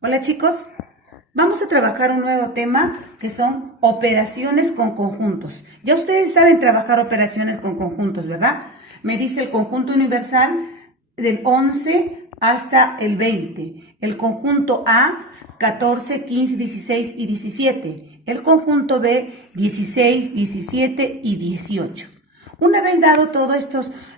Hola chicos, vamos a trabajar un nuevo tema que son operaciones con conjuntos. Ya ustedes saben trabajar operaciones con conjuntos, ¿verdad? Me dice el conjunto universal del 11 hasta el 20. El conjunto A, 14, 15, 16 y 17. El conjunto B, 16, 17 y 18. Una vez dado todos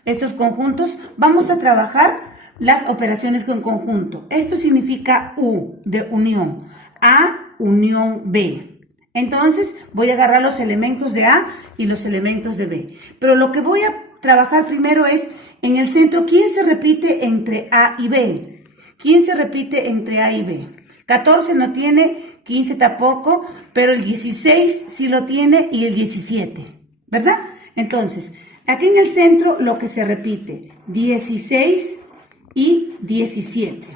estos conjuntos, vamos a trabajar las operaciones con conjunto. Esto significa U de unión. A unión B. Entonces voy a agarrar los elementos de A y los elementos de B. Pero lo que voy a trabajar primero es en el centro. ¿Quién se repite entre A y B? ¿Quién se repite entre A y B? 14 no tiene, 15 tampoco, pero el 16 sí lo tiene y el 17, ¿verdad? Entonces, aquí en el centro lo que se repite, 16 y 17.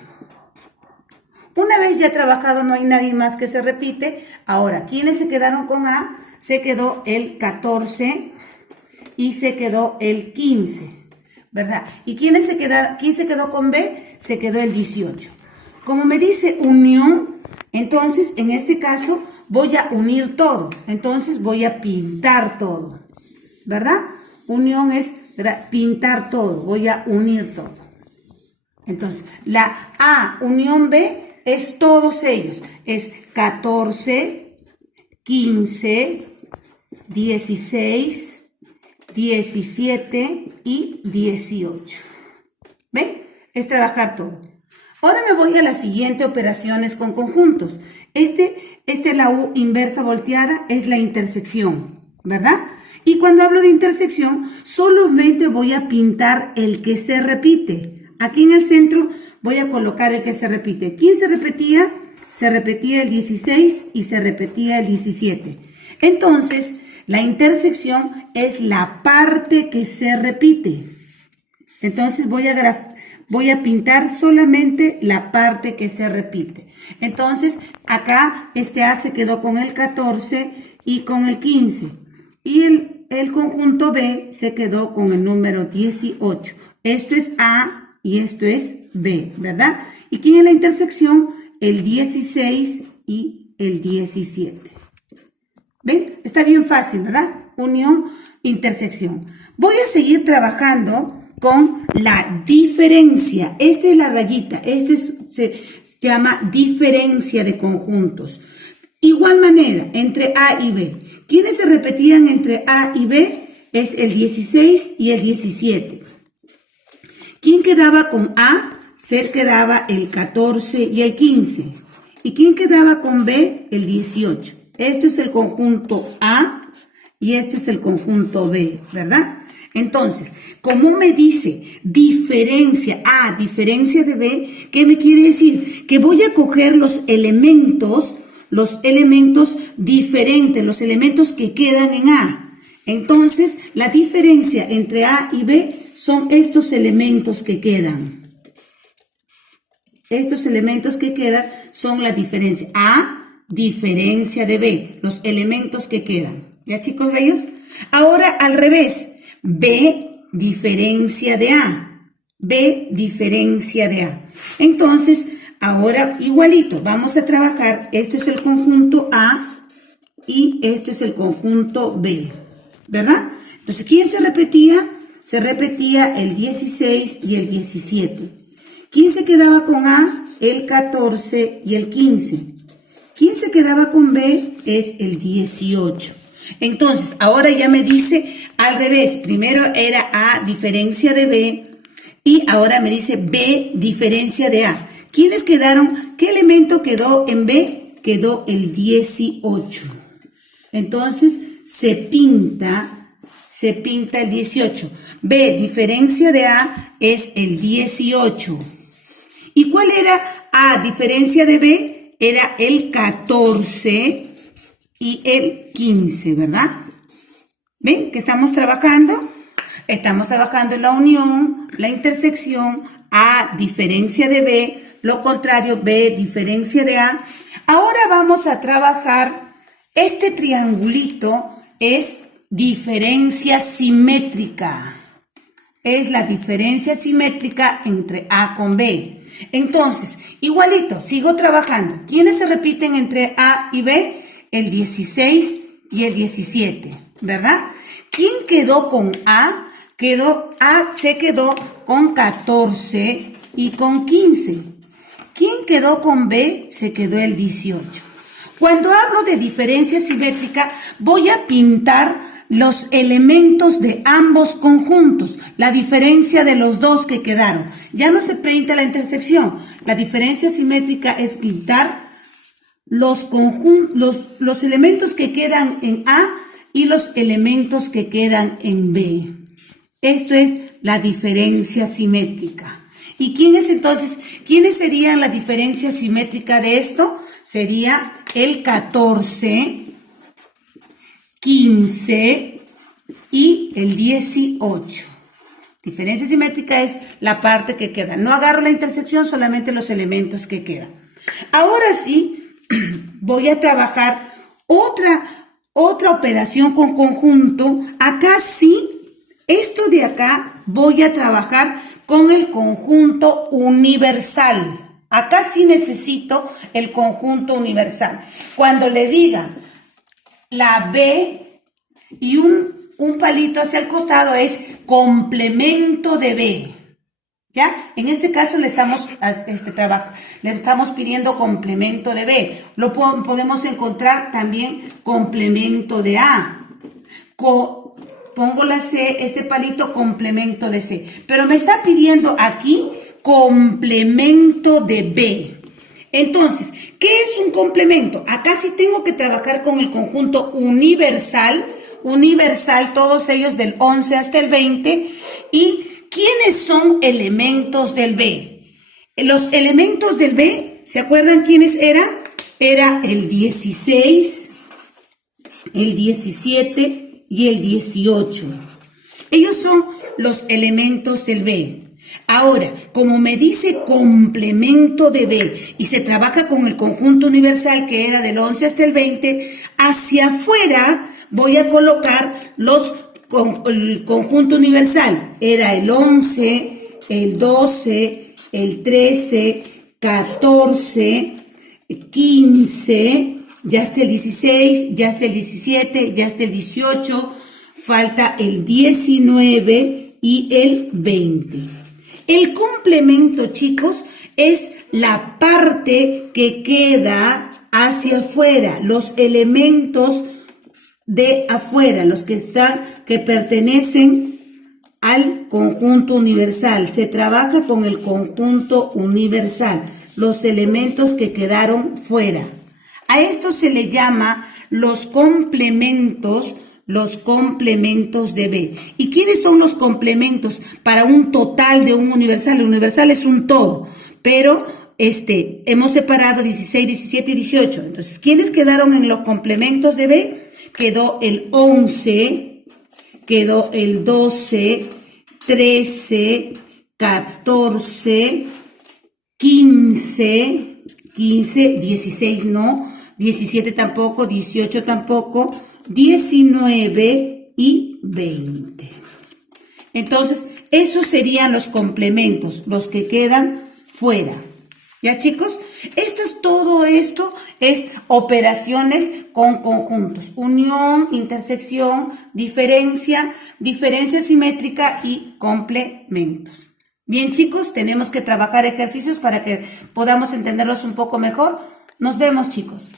Una vez ya trabajado, no hay nadie más que se repite. Ahora, ¿quiénes se quedaron con A? Se quedó el 14 y se quedó el 15, ¿verdad? ¿Y quién se quedó con B? Se quedó el 18. Como me dice unión, entonces en este caso voy a unir todo. Entonces voy a pintar todo, ¿verdad? Unión es pintar todo, voy a unir todo. Entonces, la A unión B es todos ellos. Es 14, 15, 16, 17 y 18. ¿Ven? Es trabajar todo. Ahora me voy a las siguientes operaciones con conjuntos. La U inversa volteada es la intersección, ¿verdad? Y cuando hablo de intersección, solamente voy a pintar el que se repite. Aquí en el centro voy a colocar el que se repite. ¿Quién se repetía? Se repetía el 16 y se repetía el 17. Entonces, la intersección es la parte que se repite. Entonces, voy a pintar solamente la parte que se repite. Entonces, acá este A se quedó con el 14 y con el 15. Y el conjunto B se quedó con el número 18. Esto es A y esto es B, ¿verdad? ¿Y quién es la intersección? El 16 y el 17. ¿Ven? Está bien fácil, ¿verdad? Unión, intersección. Voy a seguir trabajando con la diferencia. Esta es la rayita. Se llama diferencia de conjuntos. Igual manera, entre A y B. ¿Quiénes se repetían entre A y B? Es el 16 y el 17. ¿Quién quedaba con A? Se quedaba el 14 y el 15. ¿Y quién quedaba con B? El 18. Esto es el conjunto A y esto es el conjunto B, ¿verdad? Entonces, como me dice diferencia A, diferencia de B, ¿qué me quiere decir? Que voy a coger los elementos diferentes, los elementos que quedan en A. Entonces, la diferencia entre A y B son estos elementos que quedan. Estos elementos que quedan son la diferencia. A, diferencia de B, los elementos que quedan. ¿Ya, chicos bellos? Ahora al revés. B, diferencia de A. B, diferencia de A. Entonces, ahora igualito, vamos a trabajar. Esto es el conjunto A y esto es el conjunto B, ¿verdad? Entonces, ¿quién se repetía? Se repetía el 16 y el 17. ¿Quién se quedaba con A? El 14 y el 15. ¿Quién se quedaba con B? Es el 18. Entonces, ahora ya me dice al revés. Primero era A, diferencia de B. Y ahora me dice B, diferencia de A. ¿Quiénes quedaron? ¿Qué elemento quedó en B? Quedó el 18. Entonces, se pinta el 18. B, diferencia de A, es el 18. ¿Y cuál era A, diferencia de B? Era el 14 y el 15, ¿verdad? ¿Ven que estamos trabajando? Estamos trabajando en la unión, la intersección, A, diferencia de B, lo contrario, B, diferencia de A. Ahora vamos a trabajar, este triangulito es diferencia simétrica. Es la diferencia simétrica entre A con B. Entonces, igualito, sigo trabajando. ¿Quiénes se repiten entre A y B? El 16 y el 17, ¿verdad? ¿Quién quedó con A? Se quedó con 14 y con 15. ¿Quién quedó con B? Se quedó el 18. Cuando hablo de diferencia simétrica, voy a pintar los elementos de ambos conjuntos, la diferencia de los dos que quedaron. Ya no se pinta la intersección. La diferencia simétrica es pintar los elementos que quedan en A y los elementos que quedan en B. Esto es la diferencia simétrica. ¿Y quiénes serían la diferencia simétrica de esto? Sería el 14, 15 y el 18. Diferencia simétrica es la parte que queda. No agarro la intersección, solamente los elementos que quedan. Ahora sí, voy a trabajar otra operación con conjunto. Acá sí, esto de acá voy a trabajar con el conjunto universal. Acá sí necesito el conjunto universal. Cuando le diga la B y un palito hacia el costado es complemento de B. ¿Ya? En este caso le estamos pidiendo complemento de B. Podemos encontrar también complemento de A. Pongo la C, este palito complemento de C. Pero me está pidiendo aquí complemento de B. Entonces, ¿qué es un complemento? Acá sí tengo que trabajar con el conjunto universal, todos ellos del 11 hasta el 20. ¿Y quiénes son elementos del B? Los elementos del B, ¿se acuerdan quiénes eran? Era el 16, el 17 y el 18. Ellos son los elementos del B. Ahora, como me dice complemento de B y se trabaja con el conjunto universal que era del 11 hasta el 20, hacia afuera voy a colocar el conjunto universal. Era el 11, el 12, el 13, 14, 15, ya está el 16, ya está el 17, ya está el 18, falta el 19 y el 20. El complemento, chicos, es la parte que queda hacia afuera, los elementos de afuera, los que pertenecen al conjunto universal. Se trabaja con el conjunto universal, los elementos que quedaron fuera. A esto se le llama los complementos de B. ¿Y quiénes son los complementos para un total de un universal? El universal es un todo, pero hemos separado 16, 17 y 18. Entonces, ¿quiénes quedaron en los complementos de B? Quedó el 11, quedó el 12, 13, 14, 15, 16 no, 17 tampoco, 18 tampoco, 19 y 20. Entonces, esos serían los complementos, los que quedan fuera. ¿Ya, chicos? Todo esto es operaciones con conjuntos. Unión, intersección, diferencia simétrica y complementos. Bien, chicos, tenemos que trabajar ejercicios para que podamos entenderlos un poco mejor. Nos vemos, chicos.